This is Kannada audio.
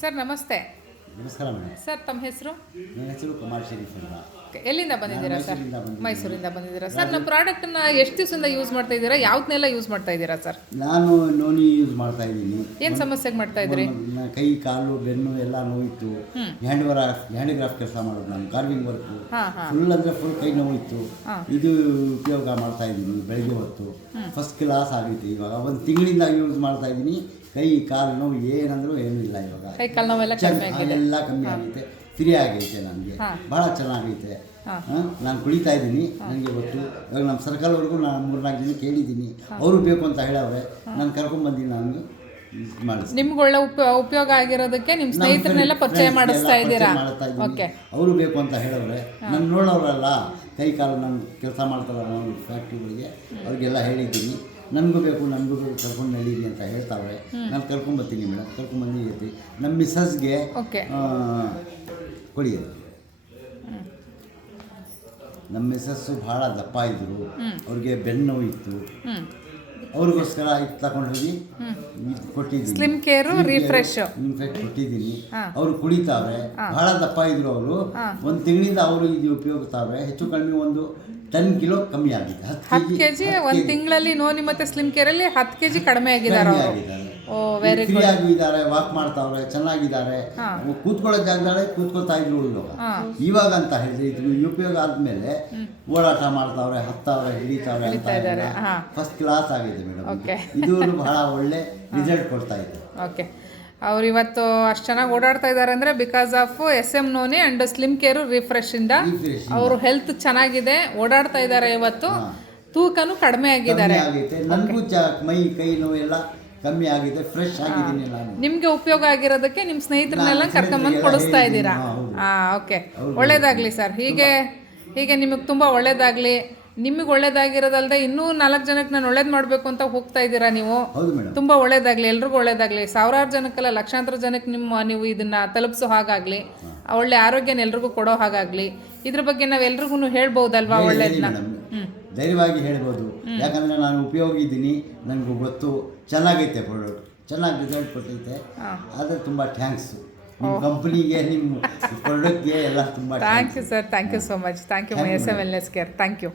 ಸರ್ ನಮಸ್ತೆ. ನಮಸ್ಕಾರ ಮೇಡಮ್. ಸರ್ ತಮ್ಮ ಹೆಸರು? ನನ್ನ ಹೆಸರು ಕುಮಾರ್ ಶರೀಫ್ ಅಂತ. ಎಲ್ಲಿಂದ ಬಂದಿದ್ದೀರಾ ಸರ್? ಮೈಸೂರಿಂದ ಬಂದಿದ್ದೀರಾ ಸರ್. ನಮ್ಮ ಪ್ರಾಡಕ್ಟನ್ನ ಎಷ್ಟು ದಿವಸದಿಂದ ಯೂಸ್ ಮಾಡ್ತಾ ಇದ್ದೀರಾ? ಯಾವ್ದನ್ನೆಲ್ಲ ಯೂಸ್ ಮಾಡ್ತಾ ಇದ್ದೀರಾ ಸರ್? ನಾನು ನೋನಿ ಯೂಸ್ ಮಾಡ್ತಾ ಇದ್ದೀನಿ. ಏನು ಸಮಸ್ಯೆಗೆ ಮಾಡ್ತಾ ಇದ್ರಿ? ಕೈ ಕಾಲು ಬೆನ್ನು ಎಲ್ಲ ನೋವಿತ್ತು. ಹ್ಯಾಂಡಿಕ್ರಾಫ್ಟ್ ಕೆಲಸ ಮಾಡೋದು ನಾನು, ಕಾರ್ವಿಂಗ್ ವರ್ಕು ಫುಲ್ ಅಂದರೆ ಫುಲ್ ಕೈ ನೋವಿತ್ತು. ಇದು ಉಪಯೋಗ ಮಾಡ್ತಾ ಇದ್ದೀನಿ ಬೆಳಗ್ಗೆ ಹೊತ್ತು. ಫಸ್ಟ್ ಕ್ಲಾಸ್ ಆಗೈತೆ. ಇವಾಗ ಒಂದು ತಿಂಗಳಿಂದ ಯೂಸ್ ಮಾಡ್ತಾ ಇದ್ದೀನಿ. ಕೈ ಕಾಲು ನೋವು ಏನಂದ್ರೂ ಏನೂ ಇಲ್ಲ. ಇವಾಗ ಕೈ ಕಾಲು ನೋವೆಲ್ಲ ಎಲ್ಲ ಕಮ್ಮಿ ಆಗೈತೆ. ಫ್ರೀ ಆಗೈತೆ. ನನಗೆ ಭಾಳ ಚೆನ್ನಾಗೈತೆ. ನಾನು ಕುಳಿತಾ ಇದ್ದೀನಿ. ನನಗೆ ಗೊತ್ತು. ಇವಾಗ ನಮ್ಮ ಸರ್ಕಲ್ವರೆಗೂ ನಾನು 3-4 ಜನ ಕೇಳಿದ್ದೀನಿ. ಅವರು ಬೇಕು ಅಂತ ಹೇಳವ್ರೆ. ನಾನು ಕರ್ಕೊಂಡ್ಬಂದಿನಿ. ನಾನು ಮಾಡಿಸ್ತೀನಿ. ನಿಮ್ಗೆ ಒಳ್ಳೆ ಉಪಯೋಗ ಆಗಿರೋದಕ್ಕೆ ನಿಮ್ಮ ಸ್ನೇಹಿತರನ್ನೆಲ್ಲ ಪರಿಚಯ ಮಾಡಿಸ್ತಾ ಇದ್ದೀರಾ? ಓಕೆ. ಅವರು ಬೇಕು ಅಂತ ಹೇಳವ್ರೆ. ನಾನು ನೋಡೋರಲ್ಲ, ಕೈ ಕಾಲು ನಾನು ಕೆಲಸ ಮಾಡ್ತಾರಲ್ಲ ನಾನು ಫ್ಯಾಕ್ಟ್ರಿಗಳಿಗೆ, ಅವ್ರಿಗೆಲ್ಲ ಹೇಳಿದ್ದೀನಿ. ನನಗೂ ಬೇಕು ಕರ್ಕೊಂಡು ನಡೀರಿ ಅಂತ ಹೇಳ್ತಾವ್ರೆ. ನಾನು ಕರ್ಕೊಂಡ್ಬರ್ತೀನಿ ಮೇಡಮ್. ಕರ್ಕೊಂಡ್ಬಂದಿರ್ತೀನಿ. ನಮ್ಮ ಮಿಸ್ಸಸ್ಗೆ ಕೊಡಿ. ನಮ್ಮ ಮಿಸ್ಸಸ್ಸು ಭಾಳ ದಪ್ಪ ಇದ್ದರು. ಅವ್ರಿಗೆ ಬೆನ್ನು ನೋವು ಇತ್ತು. ಅವ್ರಿಗೋಸ್ಕರ ಇದು ತಗೊಂಡು ಹೋಗಿ ಕೊಟ್ಟಿದ್ದೀನಿ. ಸ್ಲಿಮ್ ಕೇರು ರಿಫ್ರೆಶ್ ಕೊಟ್ಟಿದ್ದೀನಿ. ಅವರು ಕುಡಿತಾವ್ರೆ. ಭಾಳ ದಪ್ಪ ಇದ್ರು ಅವರು. ಒಂದು ತಿಂಗಳಿಂದ ಅವರು ಇದು ಉಪಯೋಗಿಸ್ತಾವ್ರೆ. ಹೆಚ್ಚು ಕಡಿಮೆ ಒಂದು 10 ಕಿಲೋ ಕಮ್ಮಿ ಆಗಿದೆ. 10 kg ಒಂದು ತಿಂಗಳಲ್ಲಿ ನೋನಿ ಮತ್ತು ಸ್ಲಿಮ್ ಕೇರಲ್ಲಿ 10 kg ಕಡಿಮೆ ಆಗಿದ್ದಾರೆ. ಓ ವೆರಿ ಗುಡ್. ಫ್ರೀ ಆಗಿದ್ದಾರೆ. ವಾಕ್ ಮಾಡ್ತಾವ್ರೆ. ಚೆನ್ನಾಗಿದ್ದಾರೆ. ಕೂತ್ಕೊಳ್ಳೋ ಜಾಗದಲ್ಲೇ ಕೂತ್ಕೊಳ್ತಾ ಇದ್ರು ಇವಾಗ ಅಂತ ಹೇಳಿದ್ರೆ ಇದು ಉಪಯೋಗ ಆದ್ಮೇಲೆ ಓಡಾಟ ಮಾಡ್ತಾವ್ರೆ, ಹತ್ತಾವ್ರೆ, ಹಿಡಿತಾವ್ರೆ ಅಂತ ಫಸ್ಟ್ ಕ್ಲಾಸ್ ಆಗಿದೆ ಮೇಡಮ್. ಇದು ಬಹಳ ಒಳ್ಳೆ ರಿಸಲ್ಟ್ ಕೊಡ್ತಾ ಇದೆ. ಓಕೆ. ಅವ್ರು ಇವತ್ತು ಅಷ್ಟು ಚೆನ್ನಾಗಿ ಓಡಾಡ್ತಾ ಇದ್ದಾರೆ ಅಂದರೆ because of SM noni and slim care refresh ಇಂದ ಅವರು ಹೆಲ್ತ್ ಚೆನ್ನಾಗಿದೆ. ಓಡಾಡ್ತಾ ಇದ್ದಾರೆ. ಇವತ್ತು ತೂಕನೂ ಕಡಿಮೆ ಆಗಿದ್ದಾರೆ. ನನಗೂ ಮೈ ಕೈ ನೋವು ಎಲ್ಲ ಕಮ್ಮಿ ಆಗಿದೆ. ಫ್ರೆಶ್ ಆಗಿದ್ದೀನಿ ನಾನು. ನಿಮಗೆ ಉಪಯೋಗ ಆಗಿರೋದಕ್ಕೆ ನಿಮ್ಮ ಸ್ನೇಹಿತರನ್ನೆಲ್ಲ ಕರ್ಕೊಂಬಂದು ಕೊಡಿಸ್ತಾ ಇದ್ದೀರಾ? ಓಕೆ. ಒಳ್ಳೇದಾಗಲಿ ಸರ್. ಹೀಗೆ ನಿಮಗೆ ತುಂಬ ಒಳ್ಳೇದಾಗಲಿ. ನಿಮಗೆ ಒಳ್ಳೇದಾಗಿರೋದಲ್ಲದೆ ಇನ್ನೂ 4 ಜನಕ್ಕೆ ನಾನು ಒಳ್ಳೇದು ಮಾಡಬೇಕು ಅಂತ ಹೋಗ್ತಾ ಇದ್ದೀರಾ ನೀವು. ತುಂಬ ಒಳ್ಳೇದಾಗಲಿ. ಎಲ್ರಿಗೂ ಒಳ್ಳೇದಾಗಲಿ. ಸಾವಿರಾರು ಜನಕ್ಕಲ್ಲ, ಲಕ್ಷಾಂತರ ಜನಕ್ಕೆ ನೀವು ಇದನ್ನು ತಲುಪಿಸೋ ಹಾಗಾಗಲಿ. ಒಳ್ಳೆ ಆರೋಗ್ಯನ ಎಲ್ರಿಗೂ ಕೊಡೋ ಹಾಗಾಗಲಿ. ಇದ್ರ ಬಗ್ಗೆ ನಾವು ಎಲ್ರಿಗೂ ಹೇಳ್ಬೋದಲ್ವಾ? ಒಳ್ಳೇದನ್ನ ಧೈರ್ಯವಾಗಿ ಹೇಳ್ಬೋದು. ಯಾಕಂದರೆ ನಾನು ಉಪಯೋಗಿದ್ದೀನಿ. ನನಗೂ ಗೊತ್ತು. ಚೆನ್ನಾಗೈತೆ ಪ್ರಾಡಕ್ಟ್. ಚೆನ್ನಾಗಿ ರಿಸಲ್ಟ್ ಕೊಟ್ಟೈತೆ. ಆದರೆ ತುಂಬ ಥ್ಯಾಂಕ್ಸ್ ನಿಮ್ಮ ಕಂಪ್ನಿಗೆ, ನಿಮ್ಮ ಪ್ರಾಡಕ್ಟ್ಗೆ ಎಲ್ಲ ತುಂಬ thank you sir. Thank you so much. Thank you SM Wellness Care. Thank you.